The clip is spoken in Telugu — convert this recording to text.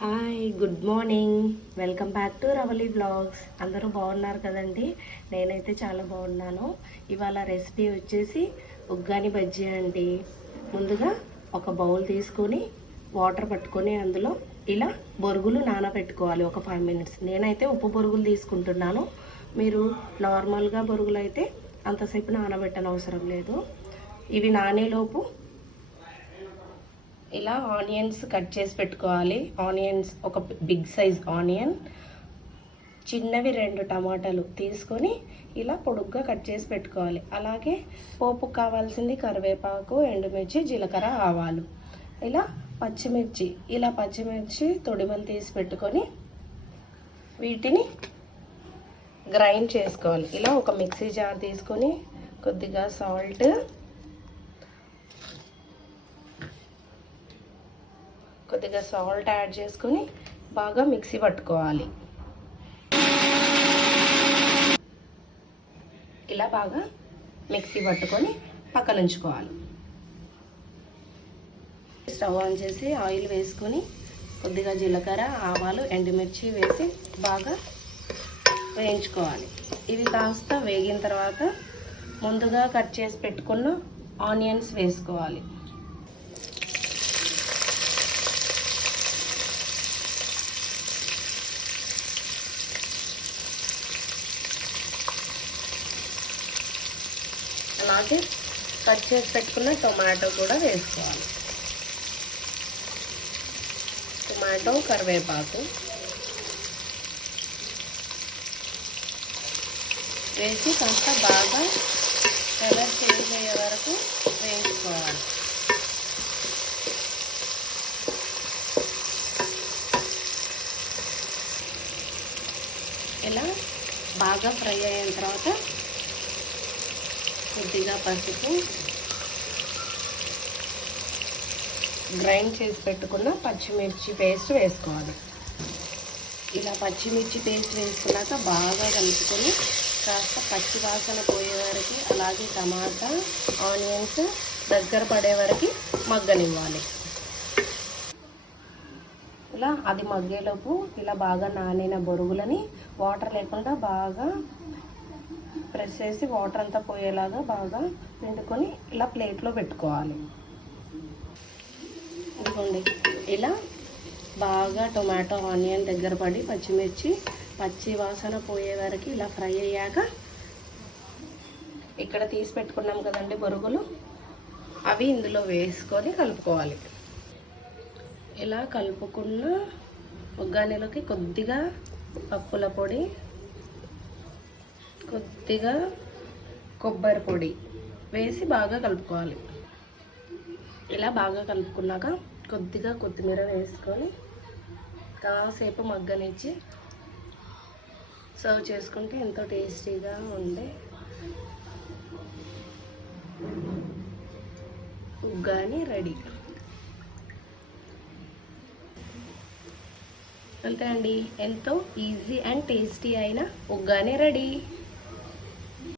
Hi, good morning. Welcome back to Ravali blogs. అందరూ బాగున్నారు కదండి? నేనైతే చాలా బాగున్నాను. ఇవాళ రెసిపీ వచ్చేసి ఉగ్గాని బజ్జీ అండి. ముందుగా ఒక బౌల్ తీసుకొని వాటర్ పట్టుకొని అందులో ఇలా బొరుగులు నానబెట్టుకోవాలి ఒక 5 minutes. నేనైతే ఉప్పు బొరుగులు తీసుకుంటున్నాను. మీరు నార్మల్గా బొరుగులు అయితే అంతసేపు నానబెట్టని అవసరం లేదు. ఇవి నానేలోపు ఇలా ఆనియన్స్ కట్ చేసి పెట్టుకోవాలి. ఆనియన్స్ ఒక బిగ్ సైజ్ ఆనియన్, చిన్నవి 2 టమాటాలు తీసుకొని ఇలా పొడుగ్గా కట్ చేసి పెట్టుకోవాలి. అలాగే పోపుకు కావాల్సింది కరివేపాకు, ఎండుమిర్చి, జీలకర్ర, ఆవాలు, ఇలా పచ్చిమిర్చి తొడిమలు తీసి పెట్టుకొని వీటిని గ్రైండ్ చేసుకోవాలి. ఇలా ఒక మిక్సీ జార్ తీసుకొని కొద్దిగా సాల్ట్ యాడ్ చేసుకొని బాగా మిక్సీ పట్టుకోవాలి. ఇలా బాగా మిక్సీ పట్టుకొని పక్కన ఉంచుకోవాలి. స్టవ్ ఆన్ చేసి ఆయిల్ వేసుకొని కొద్దిగా జీలకర్ర, ఆవాలు, ఎండుమిర్చి వేసి బాగా వేయించుకోవాలి. ఇవి కాస్త వేగిన తర్వాత ముందుగా కట్ చేసి పెట్టుకున్న ఆనియన్స్ వేసుకోవాలి. అలాగే కట్ చేసి పెట్టుకున్న టొమాటో కూడా వేసుకోవాలి. టొమాటో, కరివేపాకు వేసి కాస్త బాగా కలర్ చేంజ్ అయ్యే వరకు వేయించుకోవాలి. ఇలా బాగా ఫ్రై అయిన తర్వాత కొద్దిగా పసుపు, గ్రైండ్ చేసి పెట్టుకున్న పచ్చిమిర్చి పేస్ట్ వేసుకోవాలి. ఇలా పచ్చిమిర్చి పేస్ట్ వేసుకున్నాక బాగా కలుపుకొని కాస్త పచ్చి వాసన పోయే వరకు, అలాగే టమాటా, ఆనియన్స్ దగ్గర పడే వరకు మగ్గనివ్వాలి. ఇలా అది మగ్గేలోపు ఇలా బాగా నానిన బొరుగులని వాటర్ లేకుండా బాగా ప్రెస్ చేసి వాటర్ అంతా పోయేలాగా బాగా పిండుకొని ఇలా ప్లేట్లో పెట్టుకోవాలి. ఇదిగోండి, ఇలా బాగా టొమాటో, ఆనియన్ దగ్గర పడి పచ్చి వాసన పోయే వరకు ఇలా ఫ్రై అయ్యాక ఇక్కడ తీసి పెట్టుకున్నాం కదండి బొరుగులు, అవి ఇందులో వేసుకొని కలుపుకోవాలి. ఇలా కలుపుకున్న ఉగ్గానిలోకి కొద్దిగా పప్పుల పొడి, కొద్దిగా కొబ్బరి పొడి వేసి బాగా కలుపుకోవాలి. ఇలా బాగా కలుపుకున్నాక కొద్దిగా కొత్తిమీర వేసుకొని కాసేపు మగ్గనిచ్చి సర్వ్ చేసుకుంటే ఎంతో టేస్టీగా ఉండే ఉగ్గాని రెడీ. అంతే అండి, ఎంతో ఈజీ అండ్ టేస్టీ అయిన ఉగ్గాని రెడీ.